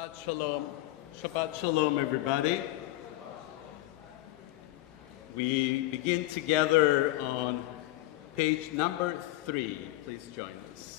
Shabbat Shalom. Shabbat Shalom, everybody. We begin together on page number 3. Please join us.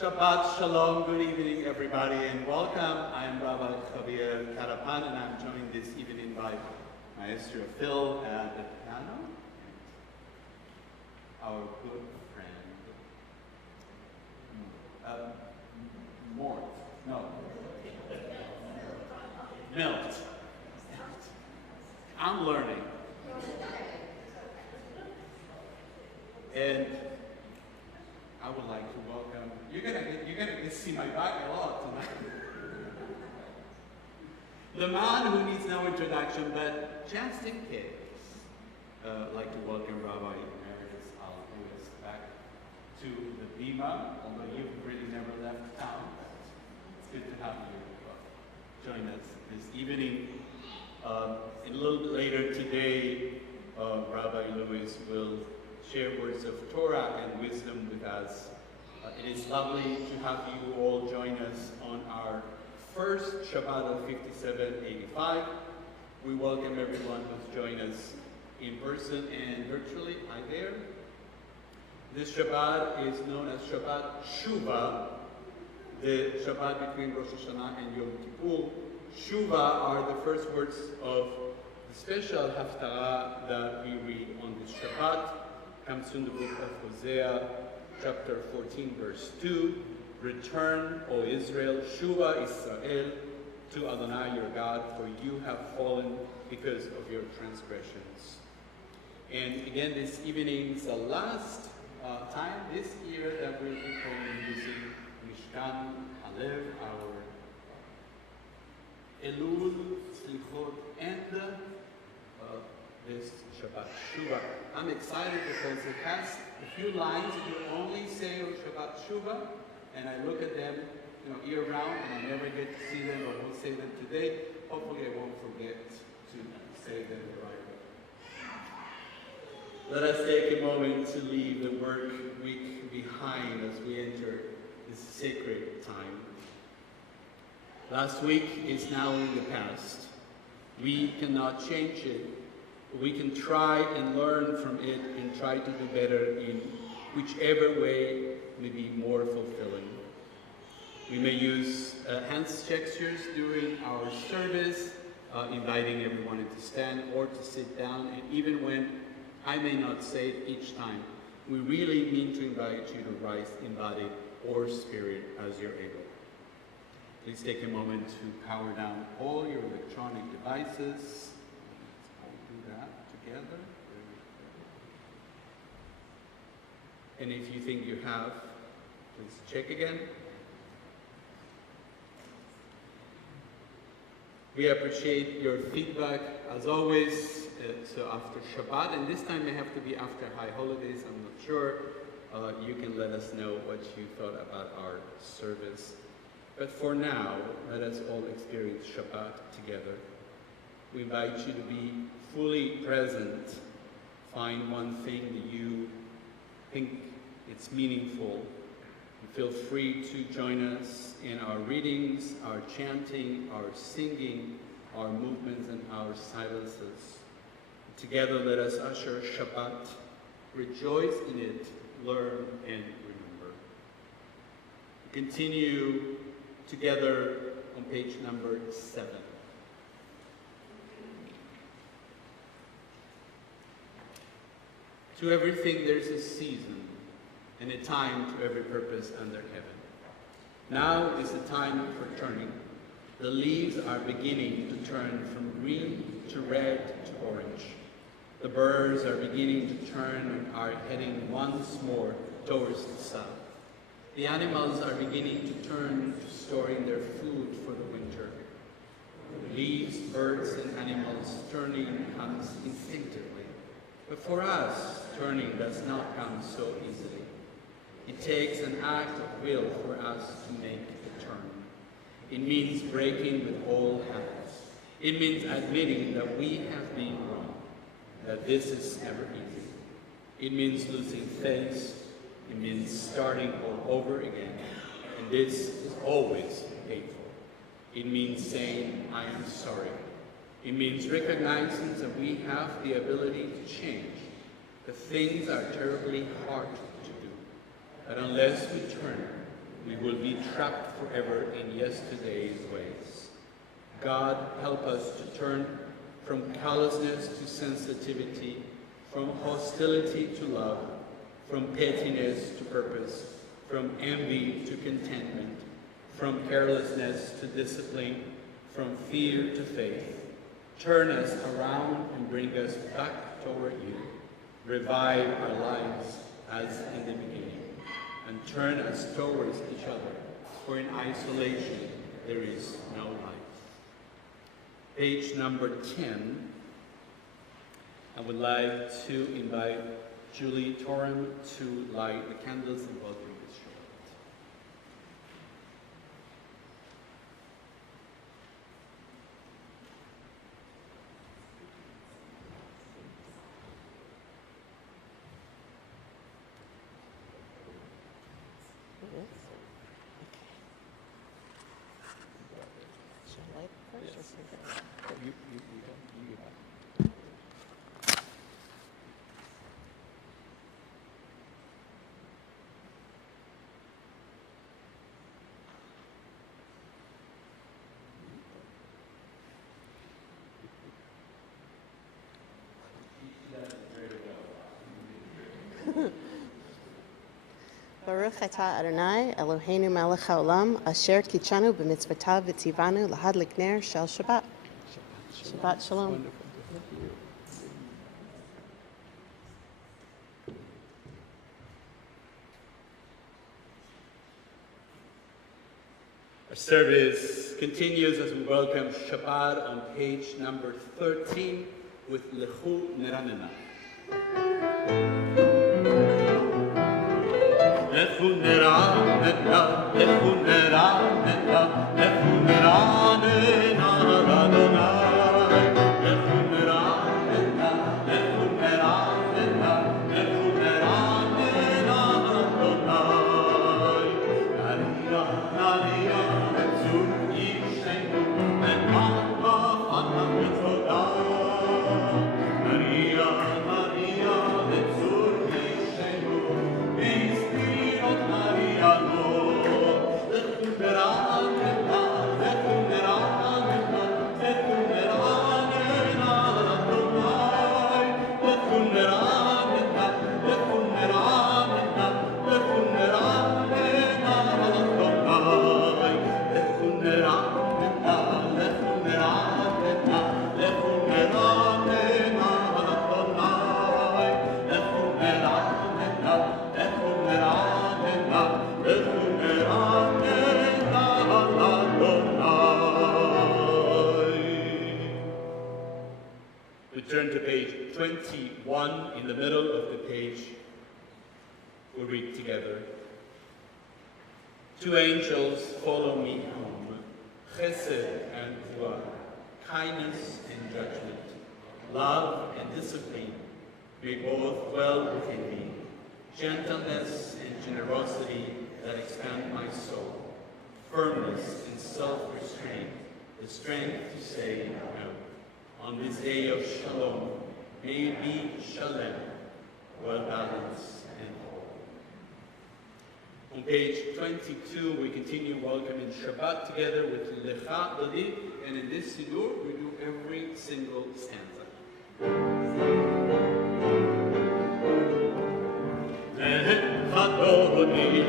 Shabbat Shalom, good evening everybody and welcome. I'm Rabbi Javier Carapan and I'm joined this evening by Maestro Phil at the piano, our good friend, Milt. I'm learning. And I would like to welcome, you're gonna get to see my back a lot tonight. The man who needs no introduction, but just in case, I'd like to welcome Rabbi Emeritus Al Lewis back to the Bima, although you've really never left town. It's good to have you join us this evening. A little bit later today, Rabbi Lewis will share words of Torah and wisdom with us. It is lovely to have you all join us on our first Shabbat of 5785. We welcome everyone who's joined us in person and virtually. Hi there. This Shabbat is known as Shabbat Shuvah, the Shabbat between Rosh Hashanah and Yom Kippur. Shuvah are the first words of the special Haftarah that we read on this Shabbat. Comes from the book of Hosea, chapter 14, verse 2. Return, O Israel, Shuvah Israel, to Adonai your God, for you have fallen because of your transgressions. And again, this evening is the last time this year that we'll be calling using Mishkan Alev, our Elul, Slichot, and this Shabbat Shuvah. I'm excited because it has a few lines that you only say on Shabbat Shuvah, and I look at them, year round, and I never get to see them, but we'll say them today. Hopefully I won't forget to say them the right way. Let us take a moment to leave the work week behind as we enter this sacred time. Last week is now in the past. We cannot change it. We can try and learn from it and try to do better in whichever way may be more fulfilling. We may use hand gestures during our service, inviting everyone to stand or to sit down, and even when I may not say it each time, we really mean to invite you to rise in body or spirit as you're able. Please take a moment to power down all your electronic devices. Let's all do that together. And if you think you have, please check again. We appreciate your feedback as always. So after Shabbat, and this time may have to be after high holidays, I'm not sure. You can let us know what you thought about our service. But for now, let us all experience Shabbat together. We invite you to be fully present. Find one thing that you think it's meaningful. Feel free to join us in our readings, our chanting, our singing, our movements, and our silences. Together, let us usher Shabbat, rejoice in it, learn, and remember. Continue together on page number 7. To everything there is a season, and a time to every purpose under heaven. Now is the time for turning. The leaves are beginning to turn from green to red to orange. The birds are beginning to turn and are heading once more towards the south. The animals are beginning to turn to storing their food for the winter. Leaves, birds, and animals turning comes instinctively. But for us, turning does not come so easily. It takes an act of will for us to make the turn. It means breaking with old habits. It means admitting that we have been wrong, that this is never easy. It means losing faith. It means starting all over again. And this is always painful. It means saying, I am sorry. It means recognizing that we have the ability to change. The things are terribly hard to do. But unless we turn, we will be trapped forever in yesterday's ways. God, help us to turn from callousness to sensitivity, from hostility to love, from pettiness to purpose, from envy to contentment, from carelessness to discipline, from fear to faith. Turn us around and bring us back toward you. Revive our lives as in the beginning, and turn us towards each other, for in isolation there is no life. Page number 10, I would like to invite Julie Torum to light the candles and welcome Ms. Shabbat. Baruch atah Adonai, Eloheinu melech haolam, asher kitshanu b'mitzvotav v'tzivanu lahadlik ner shel Shabbat. Shabbat shalom. Our service continues as we welcome Shabbat on page number 13 with Lechu Neranena. Lechu Neranena, Lechu Neranena, Lechu Neranena, Adonai. Lechu Neranena, Lechu Neranena, Lechu Neranena, Adonai. Aliyah, Aliyah, Tzur Yishenu, En'Alma, Anna Mitzvodah. Maria, Maria, Tzur Yishenu, Bispirot Maria, Lo, Lechu Neranena. We turn to page 21. In the middle of the page, we read together. Two angels follow me home, chesed and gvura, kindness and judgment, love and discipline may both dwell within me, gentleness and generosity that expand my soul, firmness and self-restraint, the strength to say no. On this day of Shalom, may it be Shalem, well-balanced and whole. On page 22, we continue welcoming Shabbat together with Lecha Dodi, and in this Siddur, we do every single stanza. Lecha Dodi,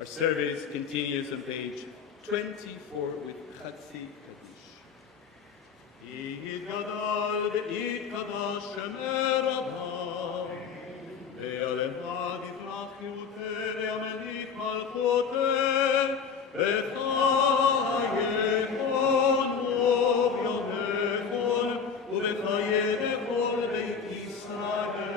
Our service continues on page 24 with Chatzi Kaddish. Yitgadal v'yitkadash Shemer Rabba, ve'alecha nivrach yuteh ve'amelich malchuteh, v'chayechon rov yodechon, u'v'chayechon beit Yisrael.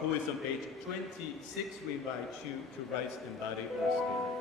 who is on page 26, we invite you to rise in body or spirit.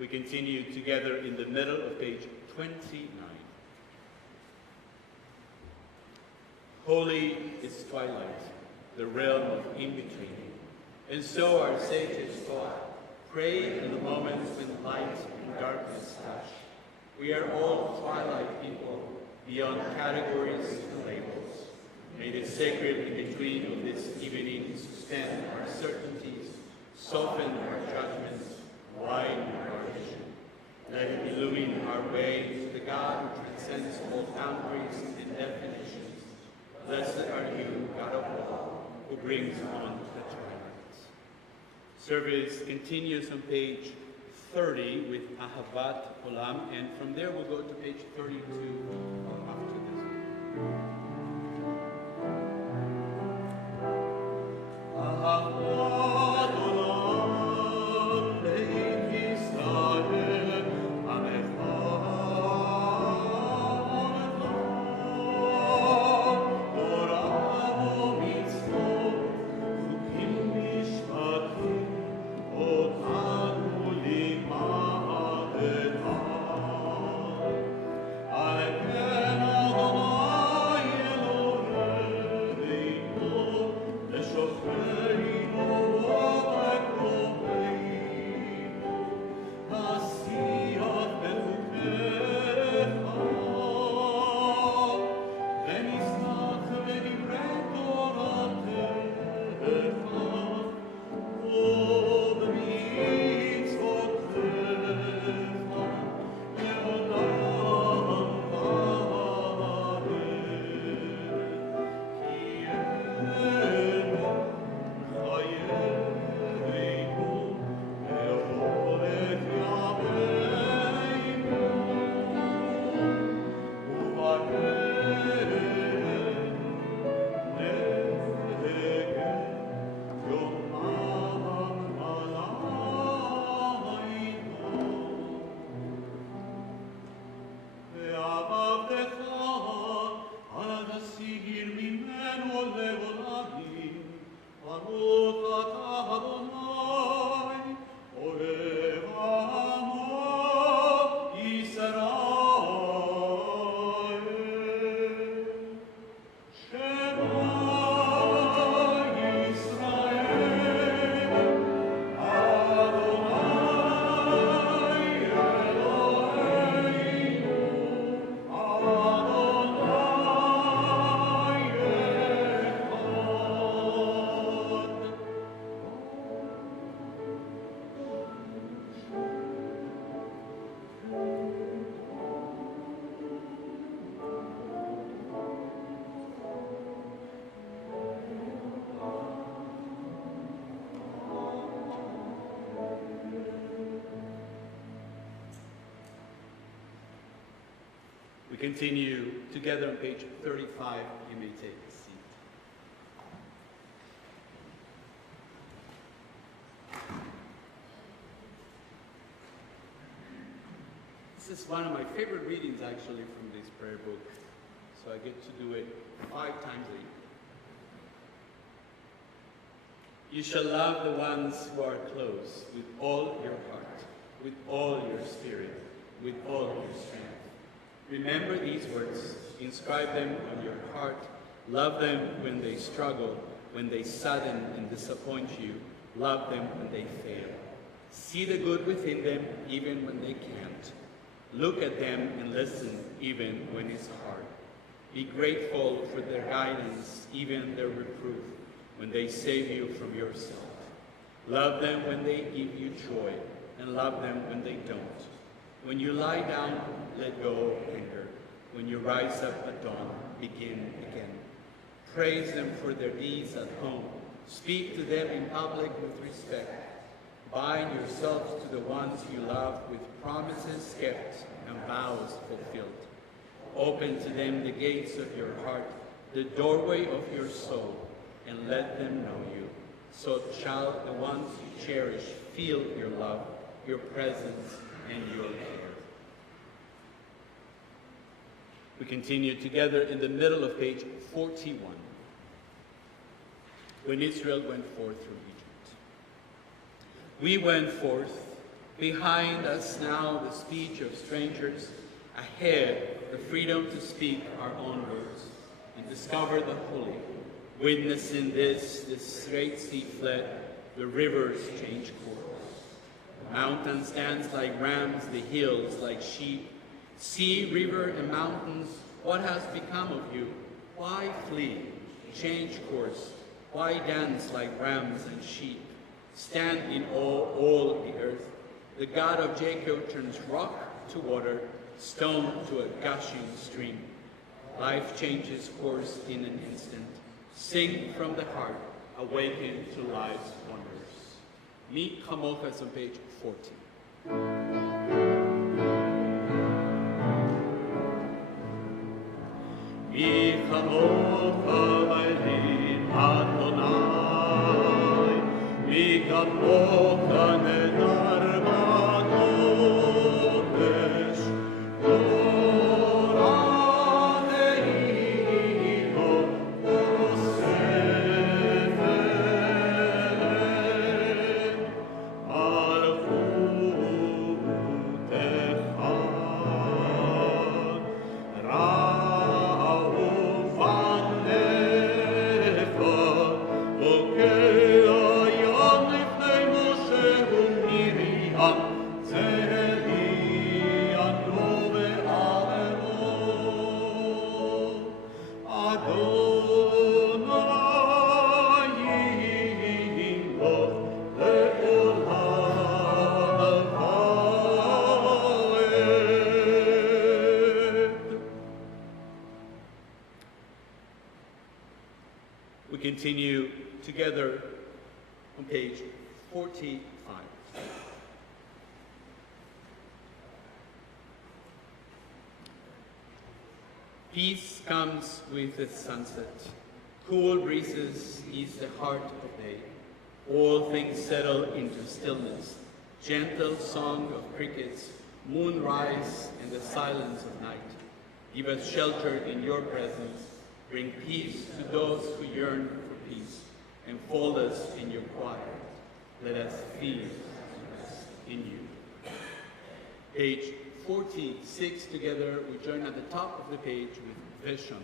We continue together in the middle of page 29. Holy is twilight, the realm of in-between. And so our sages taught, pray in the moments when light and darkness clash. We are all twilight people, beyond categories and labels. May the sacred in-between of this evening suspend our certainties, soften our judgments, widen our vision. Let it illumine our way to the God who transcends all boundaries and definitions. Blessed are you, God of all, who brings on the twilight. Service continues on page 30 with Ahavat Olam, and from there we'll go to page 32 after this. Ahavat Olam, Beit Yisrael, Amecha Olam, Torah Mitzvot, Chukim Mishpatim, Otanu Lima'adetai. Aleichem Adonai Eloheinu, Leshocheinu V'Ekroveinu, Asiyat Bechukecha, V'nisnach V'divrei Toratecha, We continue together on page 35. You may take a seat. This is one of my favorite readings actually from this prayer book. So I get to do it 5 times a year. You shall love the ones who are close with all your heart, with all your spirit, with all your strength. Remember these words, inscribe them on your heart, love them when they struggle, when they sadden and disappoint you, love them when they fail. See the good within them even when they can't. Look at them and listen even when it's hard. Be grateful for their guidance, even their reproof, when they save you from yourself. Love them when they give you joy, and love them when they don't. When you lie down, let go of anger. When you rise up at dawn, begin again. Praise them for their deeds at home. Speak to them in public with respect. Bind yourselves to the ones you love with promises kept and vows fulfilled. Open to them the gates of your heart, the doorway of your soul, and let them know you. So shall the ones you cherish feel your love, your presence, and your care. We continue together in the middle of page 41. When Israel went forth from Egypt. We went forth, behind us now the speech of strangers, ahead the freedom to speak our own words and discover the holy. Witnessing this, the great sea fled, the rivers changed course. The mountain stands like rams, the hills like sheep. Sea, river, and mountains, what has become of you? Why flee? Change course. Why dance like rams and sheep? Stand in awe, all the earth. The God of Jacob turns rock to water, stone to a gushing stream. Life changes course in an instant. Sing from the heart, awaken to life's wonders. Meet Chamochas on page 40. Mi chamocha v'elim Adonai, mi chamocha nedar v'kodesh, Torah ve'imo osefet, malchutecha. We continue together on page 45. Peace comes with the sunset. Cool breezes ease the heart of day. All things settle into stillness. Gentle song of crickets, moonrise, and the silence of night. Give us shelter in your presence. Bring peace to those who yearn for peace. And fold us in your quiet. Let us feel in you. Page 46 together, we join at the top of the page with Veshon.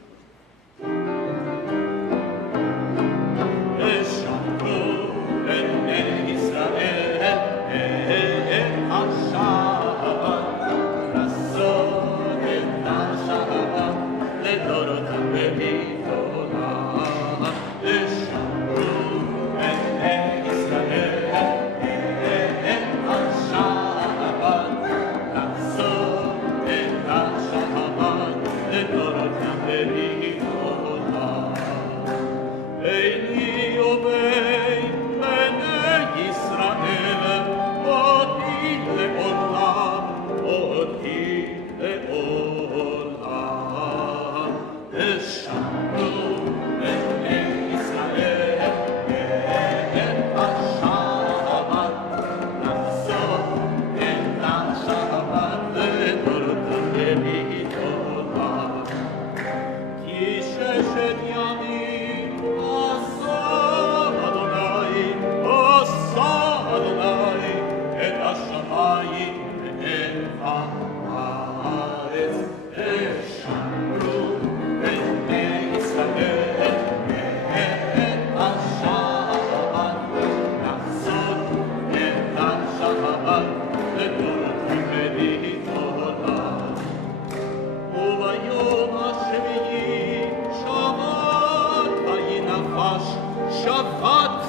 Shabbat,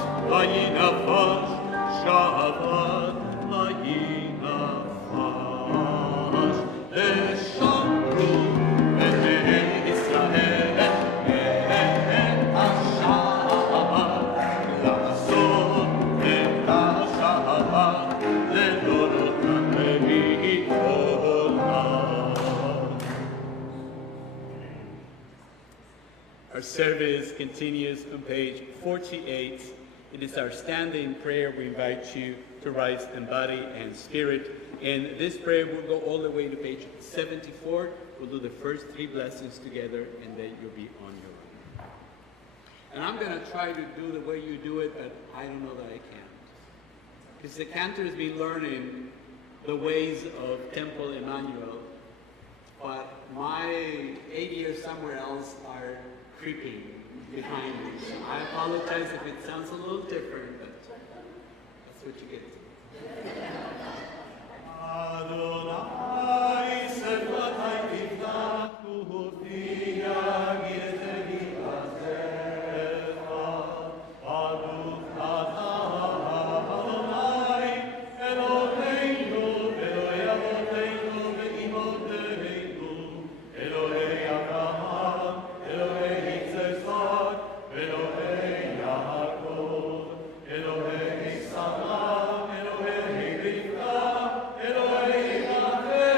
Shabbat, Shabbat, service continues on page 48. It is our standing prayer. We invite you to rise in body and spirit. And this prayer will go all the way to page 74. We'll do the first 3 blessings together, and then you'll be on your own. And I'm going to try to do the way you do it, but I don't know that I can. Because the cantor has been learning the ways of Temple Emanuel, but my 8 years somewhere else are creeping behind me. So I apologize if it sounds a little different, but that's what you get. Adonai, Elohei Sama, Elohei Rivka, Elohei Yahweh.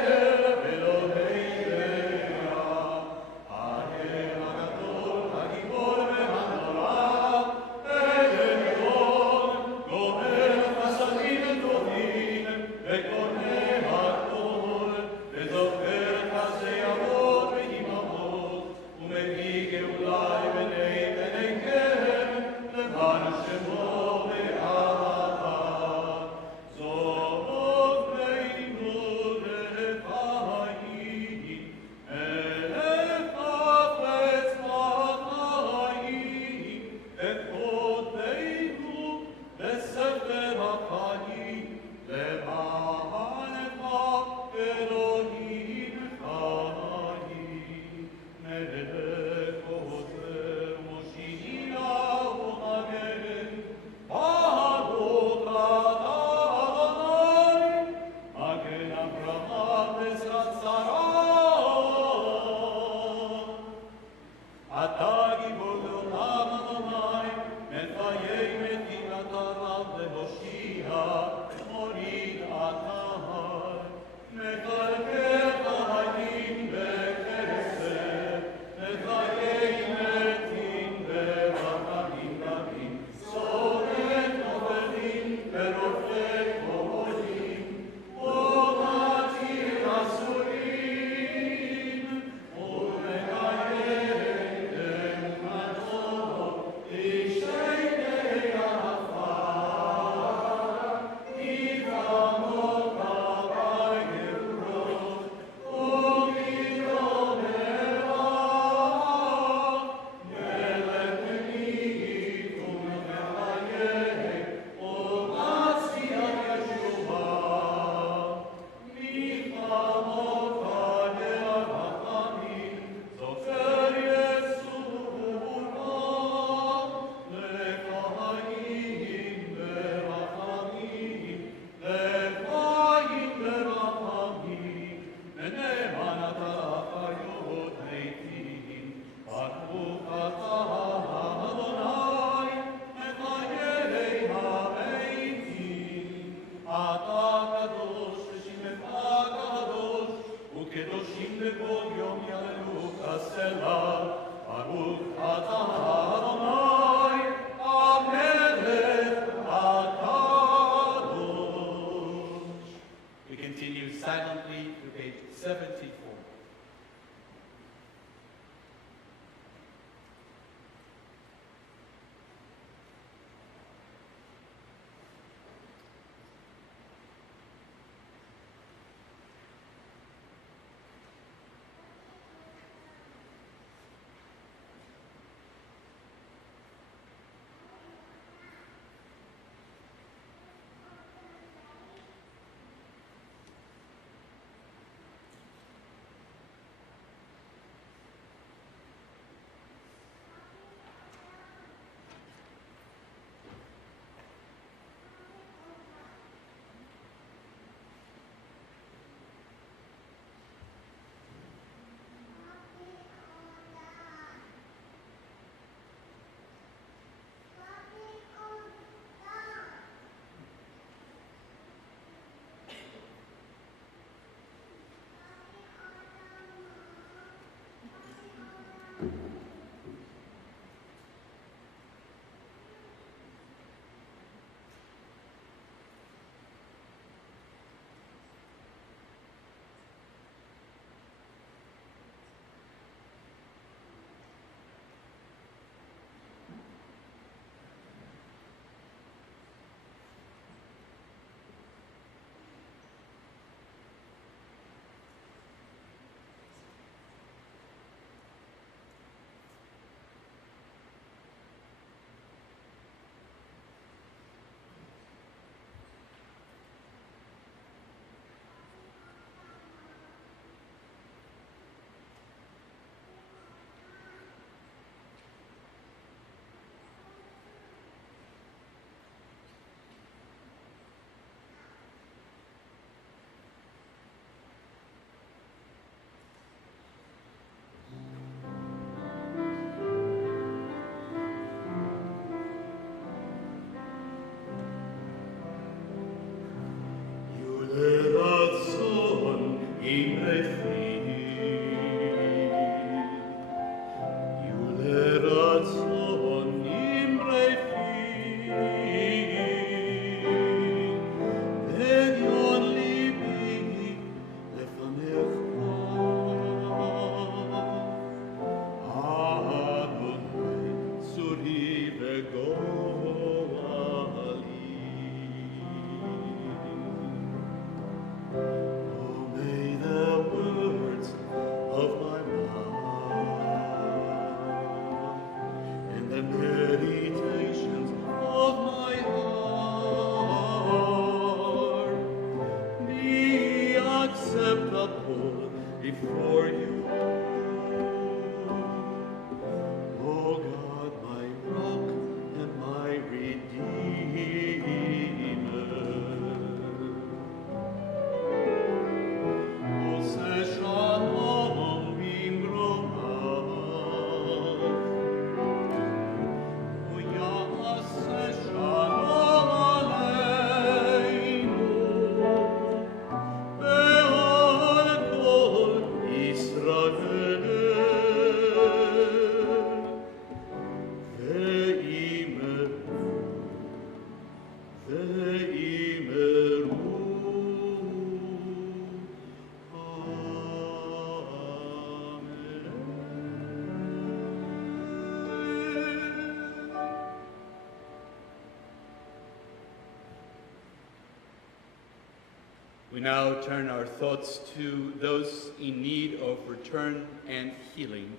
We now turn our thoughts to those in need of return and healing.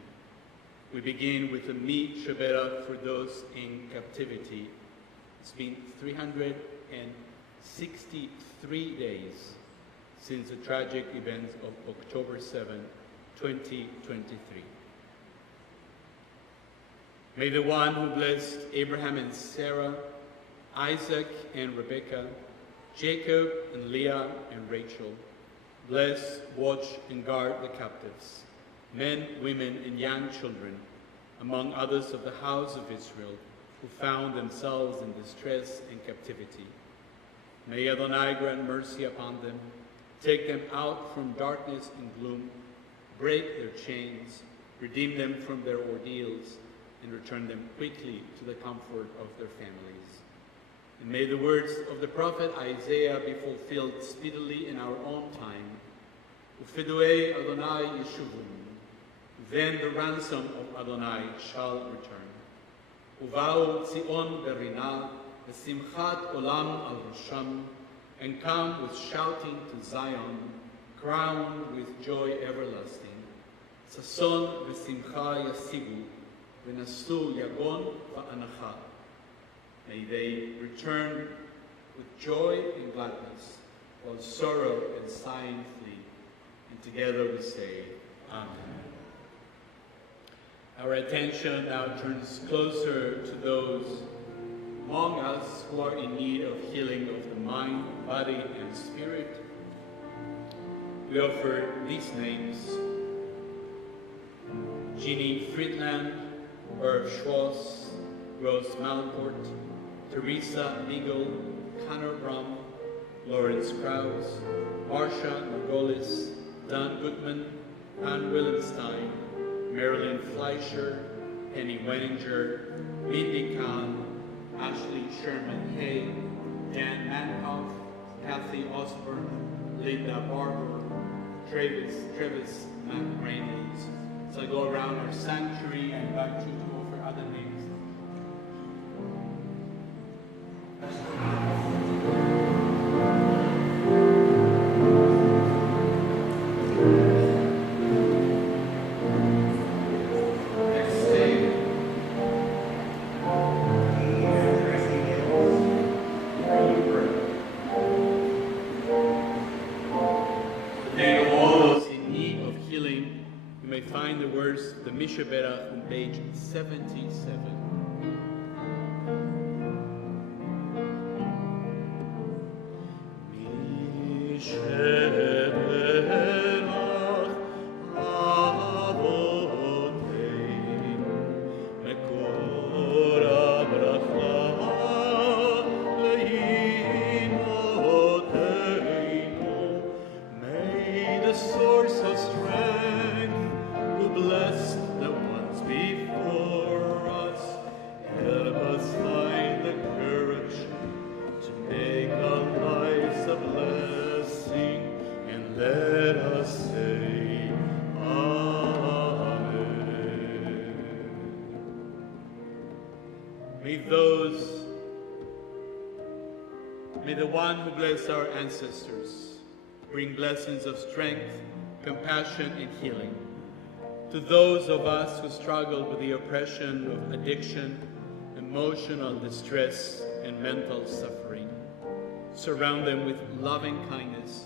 We begin with a Shabbat for those in captivity. It's been 363 days since the tragic events of October 7, 2023. May the one who blessed Abraham and Sarah, Isaac and Rebekah, Jacob and Leah and Rachel, bless, watch, and guard the captives, men, women, and young children, among others of the house of Israel, who found themselves in distress and captivity. May Adonai grant mercy upon them, take them out from darkness and gloom, break their chains, redeem them from their ordeals, and return them quickly to the comfort of their families. And may the words of the prophet Isaiah be fulfilled speedily in our own time. Ufiduei Adonai Yeshuvim, then the ransom of Adonai shall return. Uvau Tzion berina, v'simchat olam al rosham, and come with shouting to Zion, crowned with joy everlasting. Sason v'simcha yasigu, v'nasu yagon va'anacha. May they return with joy and gladness, while sorrow and sighing flee. And together we say, Amen. Our attention now turns closer to those among us who are in need of healing of the mind, body, and spirit. We offer these names: Jeannie Friedland, Irv Schwartz, Rose Malport, Teresa Beagle, Connor Brum, Lawrence Krause, Marsha Margolis, Don Goodman, Ann Willenstein, Marilyn Fleischer, Penny Wenninger, Mindy Kahn, Ashley Sherman Hay, Dan Mankoff, Kathy Osborne, Linda Barber, Travis McRainey's. So I go around our sanctuary and invite you to offer other names. Shabbat on page 77. May the one who blessed our ancestors bring blessings of strength, compassion, and healing to those of us who struggle with the oppression of addiction, emotional distress, and mental suffering. Surround them with loving kindness,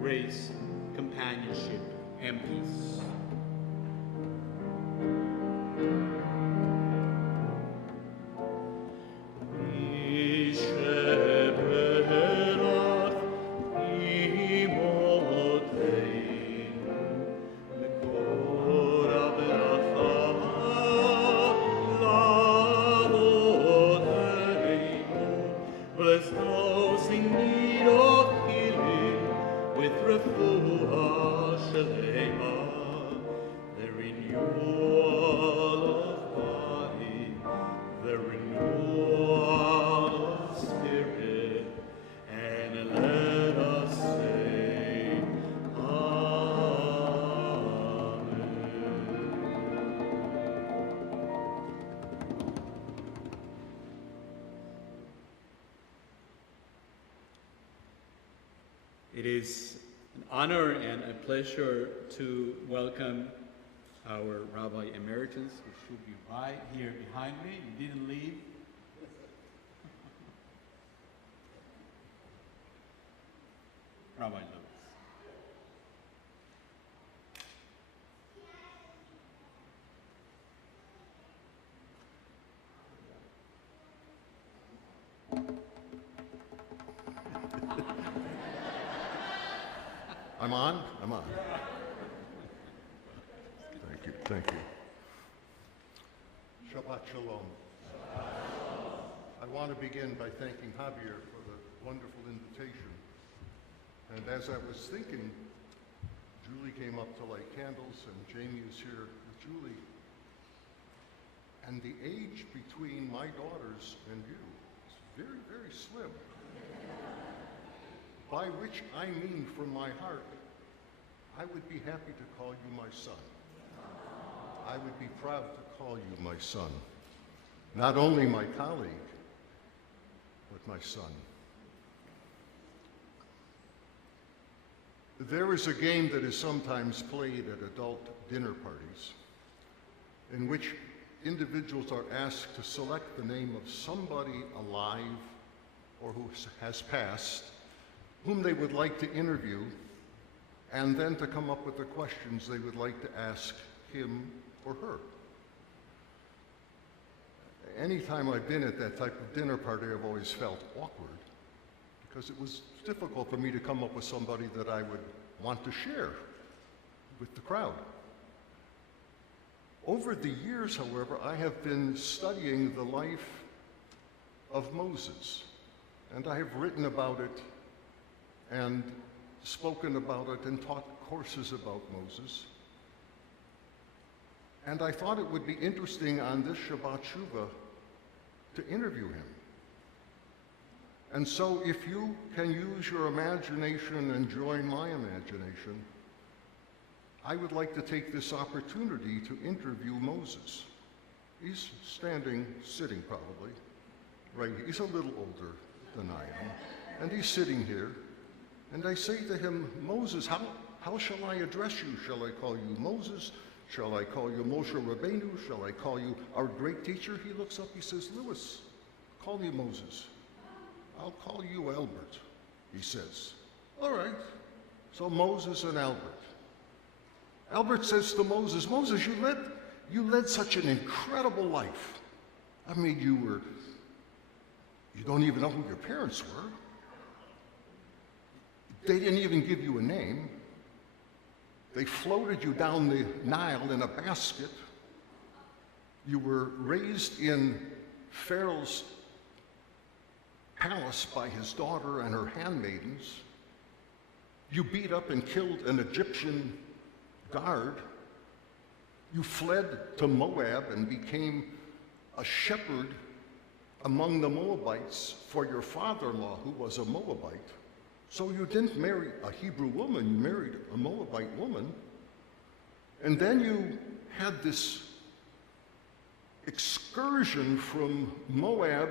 grace, companionship, and peace. It is an honor and a pleasure to welcome our Rabbi Emeritus, who should be right here behind me. He didn't leave. Rabbi Lewis. I'm on? I'm on. Thank you, thank you. Shabbat Shalom. I want to begin by thanking Javier for the wonderful invitation. And as I was thinking, Julie came up to light candles, and Jamie is here with Julie. And the age between my daughters and you is very, very slim. By which I mean from my heart, I would be happy to call you my son. I would be proud to call you my son. Not only my colleague, but my son. There is a game that is sometimes played at adult dinner parties in which individuals are asked to select the name of somebody alive or who has passed, whom they would like to interview, and then to come up with the questions they would like to ask him or her. Anytime I've been at that type of dinner party, I've always felt awkward because it was difficult for me to come up with somebody that I would want to share with the crowd. Over the years, however, I have been studying the life of Moses, and I have written about it and spoken about it and taught courses about Moses. And I thought it would be interesting on this Shabbat Shuvah to interview him. And so if you can use your imagination and join my imagination, I would like to take this opportunity to interview Moses. He's sitting probably, right? He's a little older than I am, and he's sitting here. And I say to him, Moses, how shall I address you? Shall I call you Moses? Shall I call you Moshe Rabbeinu? Shall I call you our great teacher? He looks up, he says, Lewis, call me Moses. I'll call you Albert, he says. All right. So Moses and Albert. Albert says to Moses, Moses, you led such an incredible life. I mean, you don't even know who your parents were. They didn't even give you a name. They floated you down the Nile in a basket. You were raised in Pharaoh's palace by his daughter and her handmaidens. You beat up and killed an Egyptian guard. You fled to Moab and became a shepherd among the Moabites for your father-in-law, who was a Moabite. So you didn't marry a Hebrew woman, you married a Moabite woman. And then you had this excursion from Moab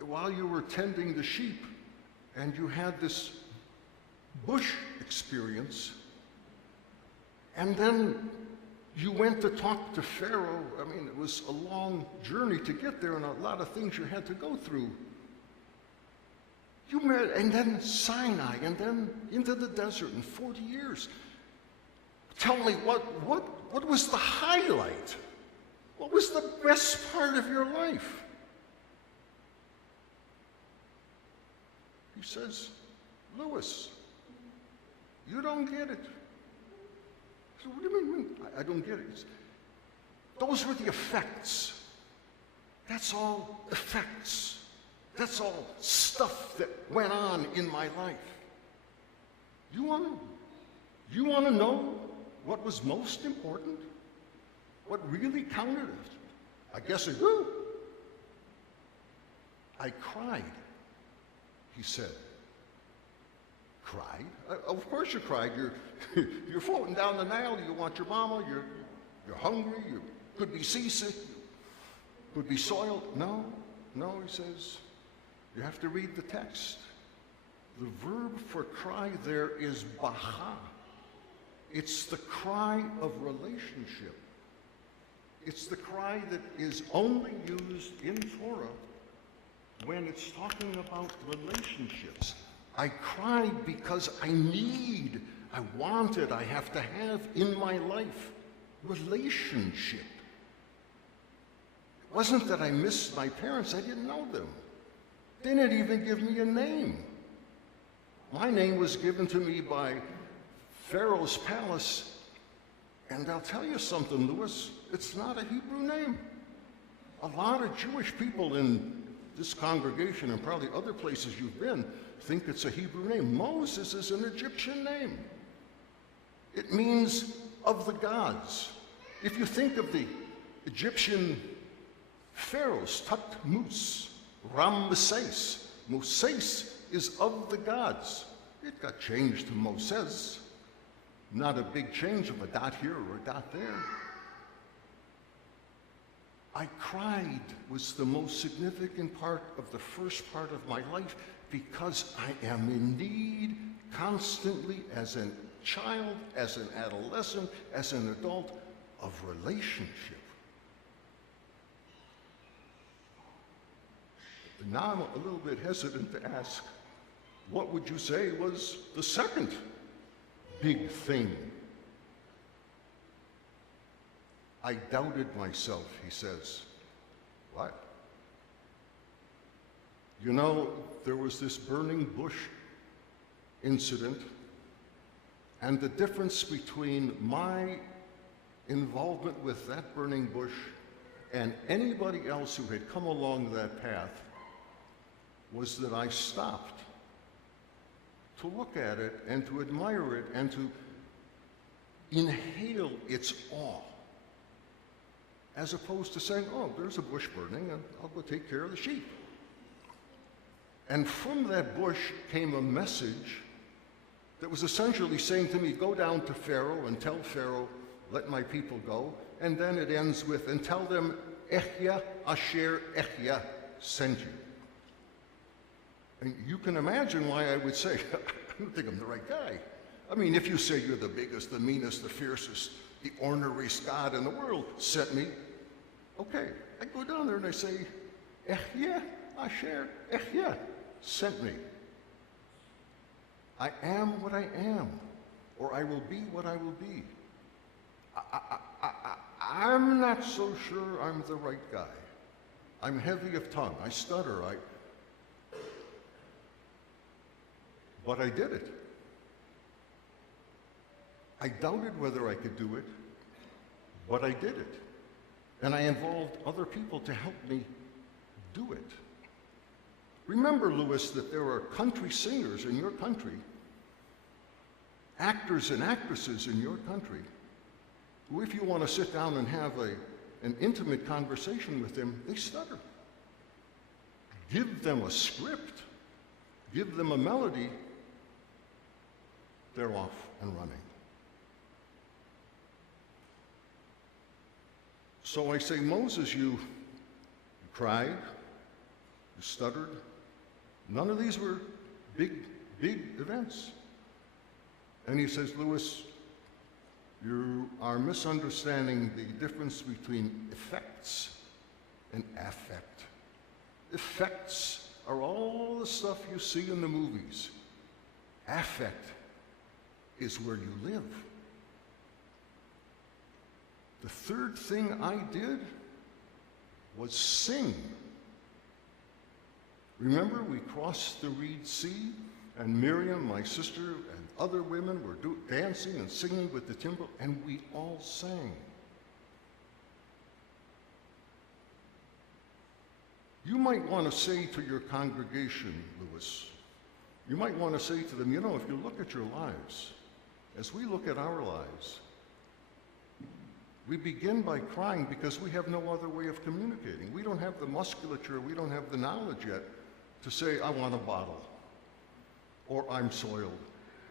while you were tending the sheep, and you had this bush experience. And then you went to talk to Pharaoh. I mean, it was a long journey to get there and a lot of things you had to go through. You married, and then Sinai, and then into the desert in 40 years. Tell me, what was the highlight? What was the best part of your life? He says, Lewis, you don't get it. So what do you mean? I don't get it. Those were the effects. That's all effects. That's all stuff that went on in my life. You want to know what was most important? What really counted? I guess I do. I cried, he said. Cried? Of course you cried. You're floating down the Nile. You want your mama. You're hungry. You could be seasick. Could be soiled. No, he says. You have to read the text. The verb for cry there is baha. It's the cry of relationship. It's the cry that is only used in Torah when it's talking about relationships. I cried because I need, I wanted, I have to have in my life relationship. It wasn't that I missed my parents, I didn't know them. They didn't even give me a name. My name was given to me by Pharaoh's palace, and I'll tell you something, Louis, it's not a Hebrew name. A lot of Jewish people in this congregation and probably other places you've been think it's a Hebrew name. Moses is an Egyptian name. It means of the gods. If you think of the Egyptian pharaohs, Tutmos, Ramesses, Moses is of the gods. It got changed to Moses. Not a big change of a dot here or a dot there. I cried was the most significant part of the first part of my life because I am in need constantly as a child, as an adolescent, as an adult of relationship. Now I'm a little bit hesitant to ask, what would you say was the second big thing? I doubted myself, he says. What? You know, there was this burning bush incident, and the difference between my involvement with that burning bush and anybody else who had come along that path was that I stopped to look at it and to admire it and to inhale its awe, as opposed to saying, oh, there's a bush burning and I'll go take care of the sheep. And from that bush came a message that was essentially saying to me, go down to Pharaoh and tell Pharaoh, let my people go. And then it ends with, and tell them, Echya Asher Echya sent you. And you can imagine why I would say, I don't think I'm the right guy. I mean, if you say you're the biggest, the meanest, the fiercest, the orneriest God in the world sent me, okay. I go down there and I say, Echya Asher Echya sent me. I am what I am, or I will be what I will be. I'm not so sure I'm the right guy. I'm heavy of tongue. I stutter. But I did it. I doubted whether I could do it, but I did it. And I involved other people to help me do it. Remember, Louis, that there are country singers in your country, actors and actresses in your country, who, if you want to sit down and have an intimate conversation with them, they stutter. Give them a script, give them a melody, they're off and running. So I say, Moses, you cried, you stuttered. None of these were big events. And he says, Louis, you are misunderstanding the difference between effects and affect. Effects are all the stuff you see in the movies. Affect is where you live. The third thing I did was sing. Remember, we crossed the Reed Sea, and Miriam, my sister, and other women were dancing and singing with the timbrel, and we all sang. You might want to say to your congregation, Louis, you might want to say to them, you know, if you look at your lives, as we look at our lives, we begin by crying because we have no other way of communicating. We don't have the musculature, we don't have the knowledge yet to say, I want a bottle, or I'm soiled.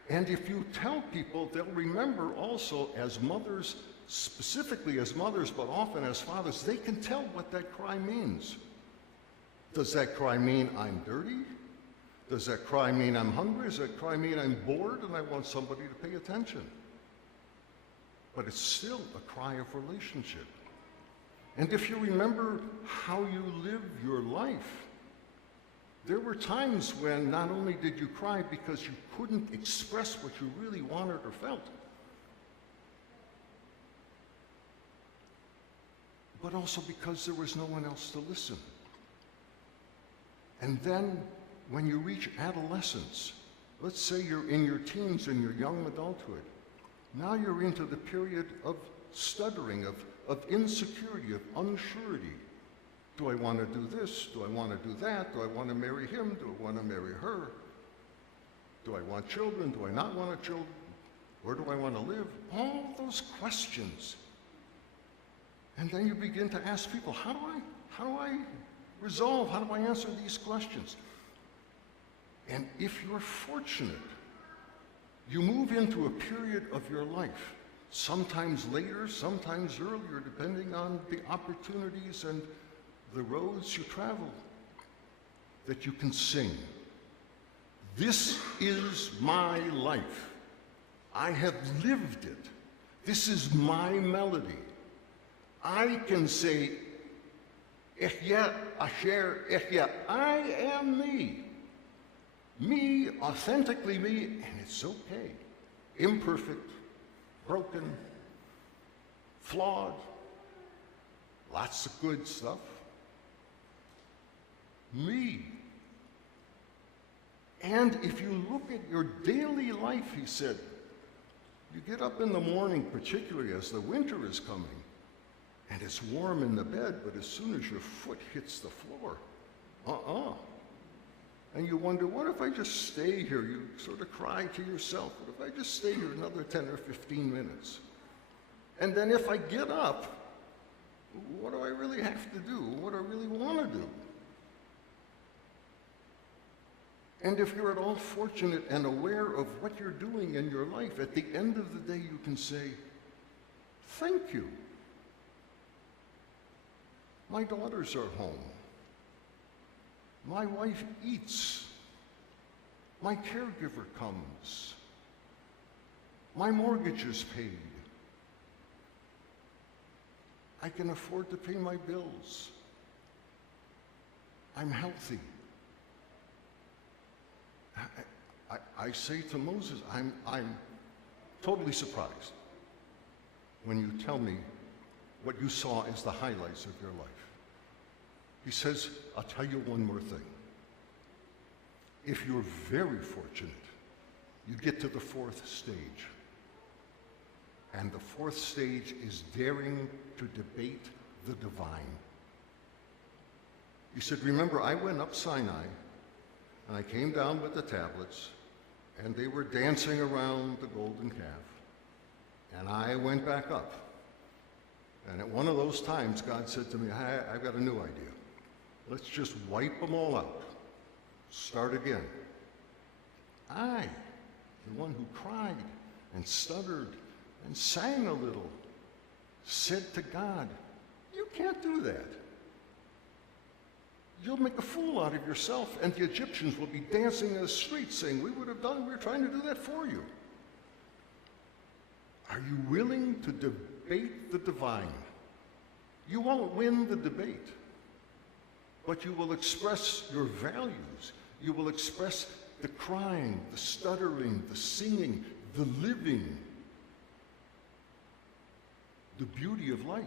And if you tell people, they'll remember also as mothers, specifically as mothers, but often as fathers, they can tell what that cry means. Does that cry mean I'm dirty? Does that cry mean I'm hungry? Does that cry mean I'm bored and I want somebody to pay attention? But it's still a cry of relationship. And if you remember how you lived your life, there were times when not only did you cry because you couldn't express what you really wanted or felt, but also because there was no one else to listen. And then when you reach adolescence, let's say you're in your teens and your young adulthood, now you're into the period of stuttering, of insecurity, of unsurety. Do I want to do this? Do I want to do that? Do I want to marry him? Do I want to marry her? Do I want children? Do I not want children? Where do I want to live? All those questions. And then you begin to ask people, how do I resolve? How do I answer these questions? And if you're fortunate, you move into a period of your life, sometimes later, sometimes earlier, depending on the opportunities and the roads you travel, that you can sing. This is my life. I have lived it. This is my melody. I can say, Echya Asher Echya, I am me. Me, authentically me, and it's okay. Imperfect, broken, flawed, lots of good stuff. Me. And if you look at your daily life, he said, you get up in the morning, particularly as the winter is coming, and it's warm in the bed, but as soon as your foot hits the floor, and you wonder, what if I just stay here? You sort of cry to yourself, what if I just stay here another 10 or 15 minutes? And then if I get up, what do I really have to do? What do I really want to do? And if you're at all fortunate and aware of what you're doing in your life, at the end of the day you can say, thank you. My daughters are home. My wife eats. My caregiver comes. My mortgage is paid. I can afford to pay my bills. I'm healthy. I say to Moses, I'm totally surprised when you tell me what you saw as the highlights of your life. He says, I'll tell you one more thing. If you're very fortunate, you get to the fourth stage. And the fourth stage is daring to debate the divine. He said, remember, I went up Sinai, and I came down with the tablets, and they were dancing around the golden calf. And I went back up. And at one of those times, God said to me, I've got a new idea. Let's just wipe them all out. Start again. I, the one who cried and stuttered and sang a little, said to God, you can't do that. You'll make a fool out of yourself, and the Egyptians will be dancing in the streets saying, we were trying to do that for you. Are you willing to debate the divine? You won't win the debate, but you will express your values. You will express the crying, the stuttering, the singing, the living, the beauty of life.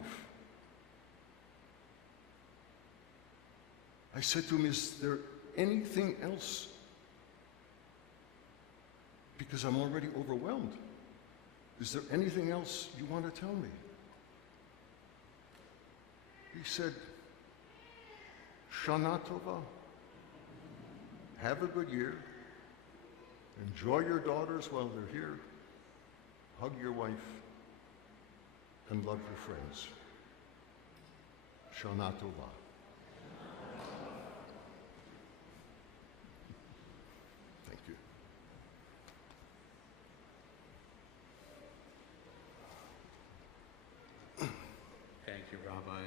I said to him, is there anything else? Because I'm already overwhelmed. Is there anything else you want to tell me? He said, Shana Tova, have a good year. Enjoy your daughters while they're here. Hug your wife and love your friends. Shana Tova. Thank you. Thank you, Rabbi.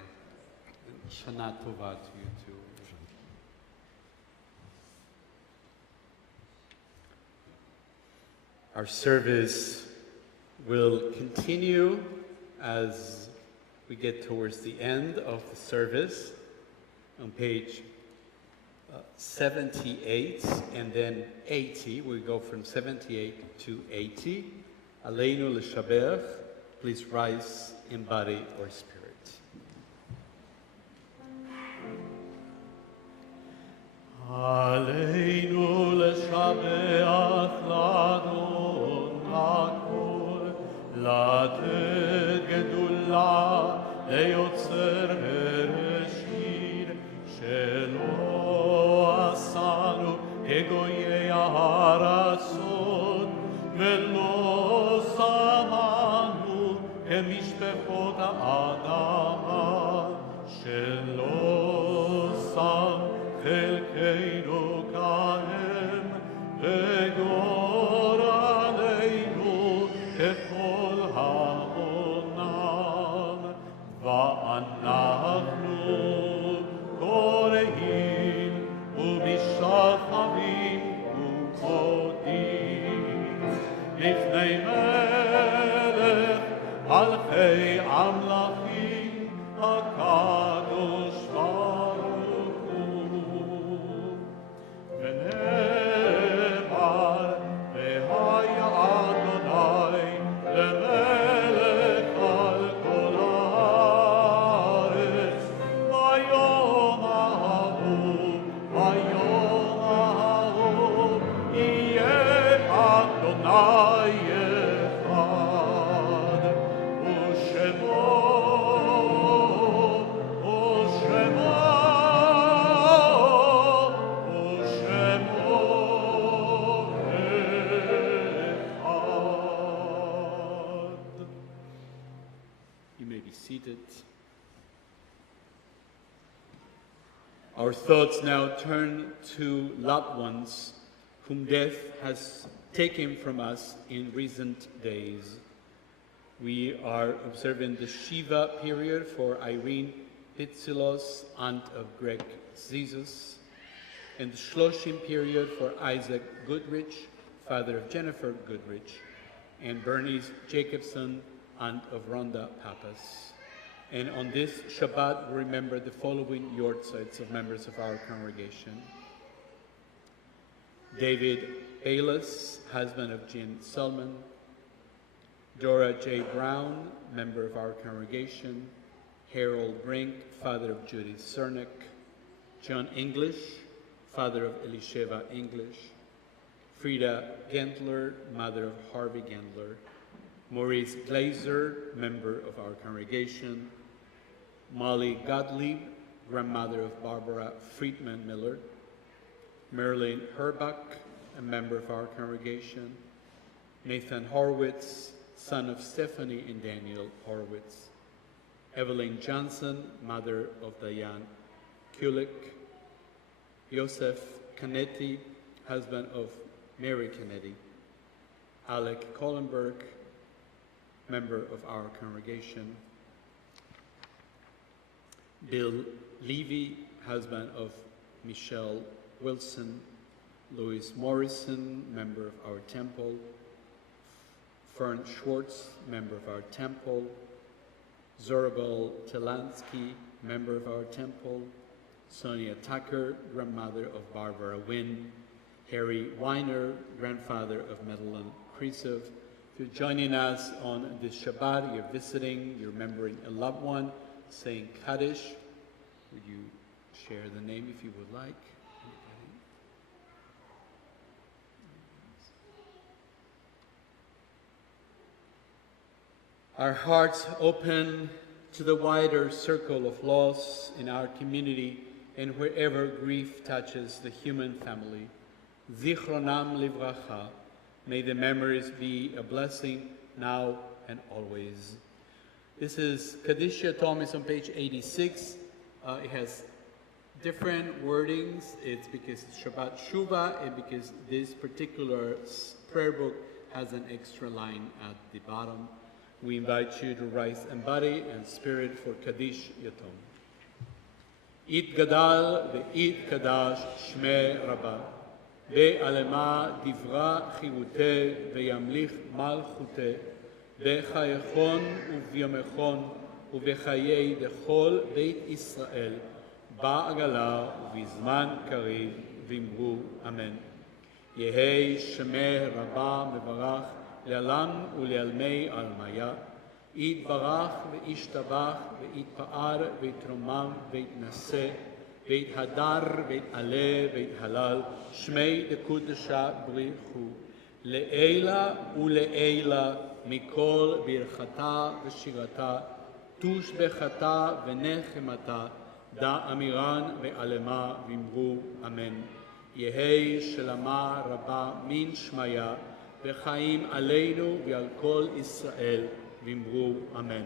Shana Tova to you too. Our service will continue as we get towards the end of the service on page 78 and then 80. We go from 78 to 80. Aleinu l'shabech. Please rise in body or spirit. Aleinu l'shabech l'adon l'akol לתת גדולה ליוצר הראשית שלא עשנו כגויי הארצות ולא שמנו כמשפחות האדמה שלא שם חלקנו כהם וגורלנו ככל העולם ואנחנו קוראים ומשתחווים ומודים לפני מלך מלכי המלכים הקדוש ברוך הוא ונאמר והיה אדוני למלך על כל הארץ ביום ההוא יהיה אדוני אחד ושמו אחד. You may be seated. Our thoughts now turn to loved ones whom death has taken from us in recent days. We are observing the Shiva period for Irene Pitzilos, aunt of Greg Jesus, and the Shloshim period for Isaac Goodrich, father of Jennifer Goodrich, and Bernice Jacobson, aunt of Rhonda Pappas. And on this Shabbat, we remember the following yortzites of members of our congregation. David Bayless, husband of Jean Solomon. Dora J. Brown, member of our congregation. Harold Brink, father of Judy Cernick. John English, father of Elisheva English. Frida Gendler, mother of Harvey Gendler. Maurice Glazer, member of our congregation. Molly Gottlieb, grandmother of Barbara Friedman Miller. Marilyn Herbach, a member of our congregation. Nathan Horwitz, son of Stephanie and Daniel Horwitz. Evelyn Johnson, mother of Diane Kulik. Joseph Canetti, husband of Mary Canetti. Alec Kohlenberg, member of our congregation. Bill Levy, husband of Michelle Wilson. Louis Morrison, member of our temple. Fern Schwartz, member of our temple. Zorobel Telansky, member of our temple. Sonia Tucker, grandmother of Barbara Wynn. Harry Weiner, grandfather of Madeline Krisov. If you're joining us on this Shabbat, you're visiting, you're remembering a loved one, saying Kaddish. Would you share the name if you would like? Our hearts open to the wider circle of loss in our community and wherever grief touches the human family. Zichronam livracha. May the memories be a blessing now and always. This is Kaddish Thomas on page 86. It has different wordings. It's because it's Shabbat Shuvah and because this particular prayer book has an extra line at the bottom. We invite you to rise in body and spirit for Kaddish Yatom. It Gadal ve'it Kadash Shmei Rabbah. בעלמה דברה חירותי וימליך מלכותי, בחייכון וביומכון ובחיי דכל בית ישראל, בעגלה ובזמן קריב, ואמרו אמן. יהי שמי רבה מברך לעלם ולעלמי עלמיה, יתברך וישתבח ויתפאר ויתרומם ויתנשא ויתהדר ויתעלה ויתהלל, שמי דקודשה בריחו, לעילה ולעילה מכל ברכתה ושירתה, תושבחתה ונחמתה, דא אמירן ועלמה ואמרו אמן. יהי שלמה רבה מן שמיה, וחיים עלינו ועל כל ישראל, ואמרו אמן.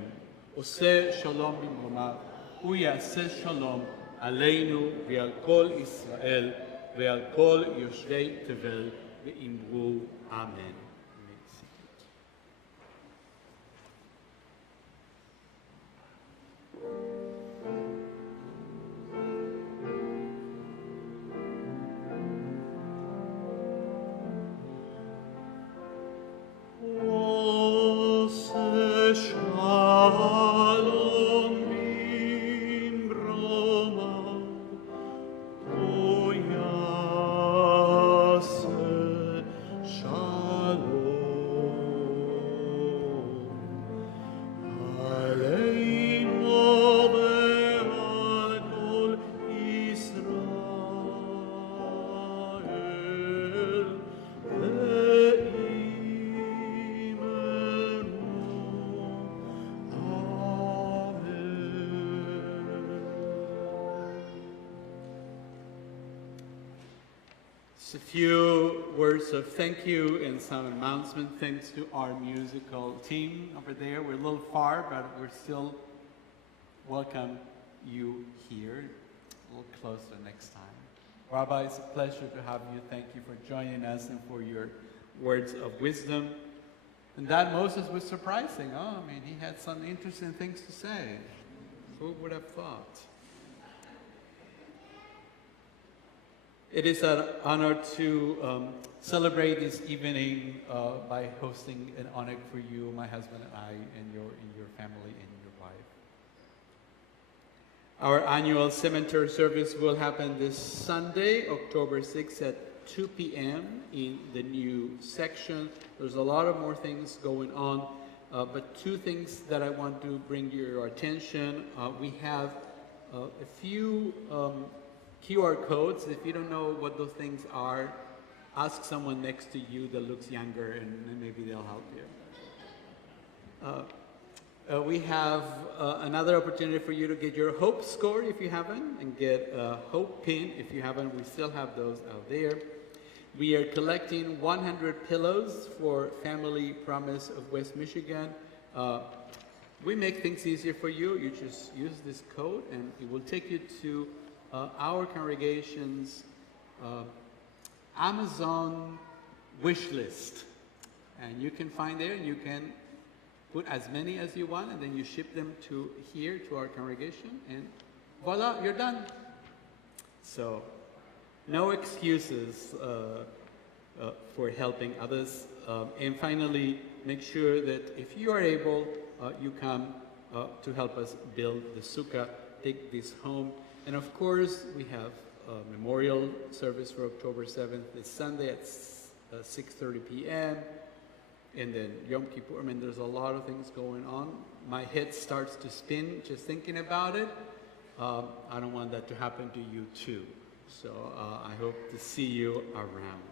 עושה שלום במרומיו, הוא יעשה שלום עלינו ועל כל ישראל ועל כל יושבי תבל, ואמרו אמן. A few words of thank you and some announcement. Thanks to our musical team over there. We're a little far, but we're still welcome you here. A little closer next time. Rabbi, it's a pleasure to have you. Thank you for joining us and for your words of wisdom. And that Moses was surprising. Oh, I mean, he had some interesting things to say. Who would have thought? It is an honor to celebrate this evening by hosting an honor for you, my husband and I, and your family and your wife. Our annual cemetery service will happen this Sunday, October 6th at 2 p.m. in the new section. There's a lot of more things going on, but two things that I want to bring your attention. We have a few QR codes. If you don't know what those things are, ask someone next to you that looks younger and maybe they'll help you. We have another opportunity for you to get your hope score if you haven't, and get a hope pin if you haven't. We still have those out there. We are collecting 100 pillows for Family Promise of West Michigan. We make things easier for you. You just use this code and it will take you to our congregation's Amazon wish list. And you can find there, and you can put as many as you want, and then you ship them to here, to our congregation, and voila, you're done. So, no excuses for helping others. And finally, make sure that if you are able, you come to help us build the sukkah, take this home. And of course, we have a memorial service for October 7th this Sunday at 6:30 p.m. And then Yom Kippur. I mean, there's a lot of things going on. My head starts to spin just thinking about it. I don't want that to happen to you too. So I hope to see you around.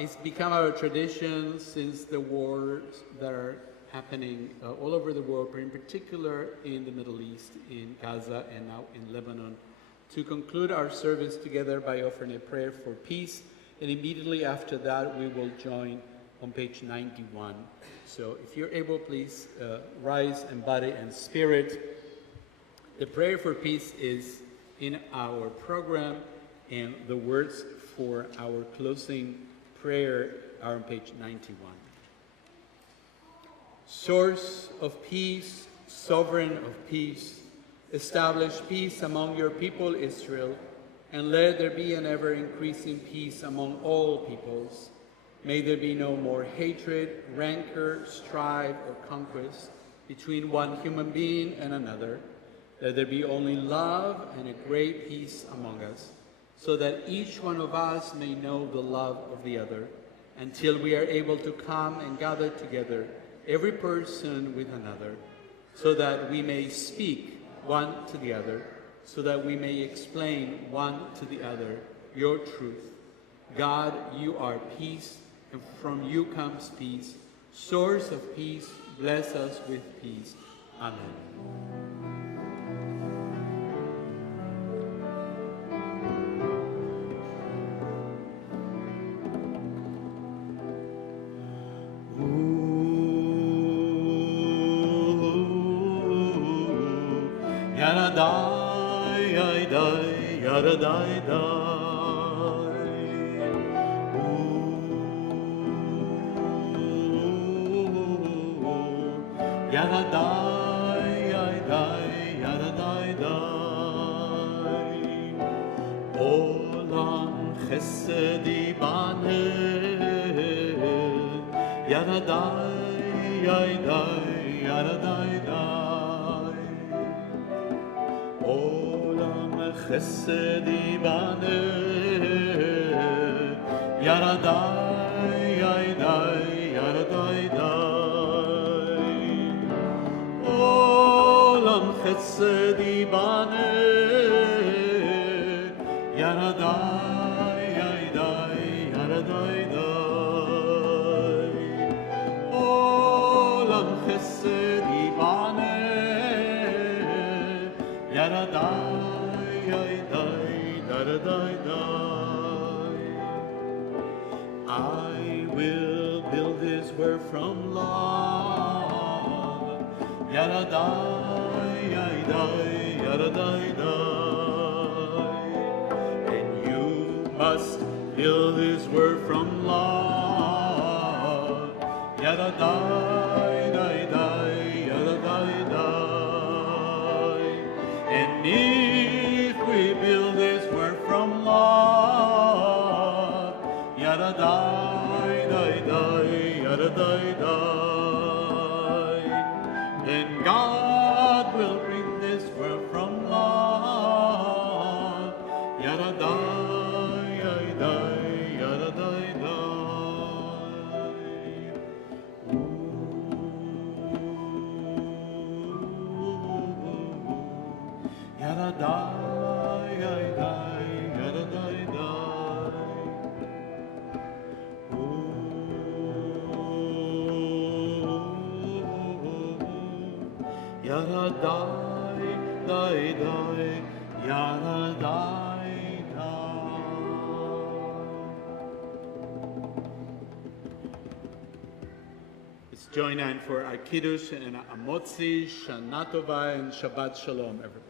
It's become our tradition since the wars that are happening all over the world, but in particular in the Middle East, in Gaza and now in Lebanon, to conclude our service together by offering a prayer for peace. And immediately after that, we will join on page 91. So if you're able, please rise in body and spirit. The prayer for peace is in our program, and the words for our closing prayer are on page 91. Source of peace, sovereign of peace, establish peace among your people Israel, And let there be an ever-increasing peace among all peoples. May there be no more hatred, rancor, strife, or conquest between one human being and another. Let there be only love and a great peace among us, so that each one of us may know the love of the other, until we are able to come and gather together, every person with another, so that we may speak one to the other, so that we may explain one to the other your truth. God, you are peace, and from you comes peace. Source of peace, bless us with peace. Amen. Yaradai, yaradai, yaradai, yaradai, yaradai, yaradai, olam chesedi bane, yaradai, yaradai, yaradai, olam chesedi bane, yaradai, yaradai, yaradai, olam chesedi bane, yaradai, yaradai, yaradai, olam chesedi bane, yaradai, yaradai, yaradai. I will build this work from love. Yaradai, yaradai, yaradai, and you must build this work from love. Yaradai, yaradai, yaradai, and if we build this work from love, yaradai, yaradai, yaradai, then God will bring this world from love. Yaradai, yaradai, yaradai, yaradai, yaradai, yaradai, yaradai, dai, dai, yaradai, dai. Let's join in for our Kiddush and Amotzi, Shana Tova, and Shabbat Shalom, everybody.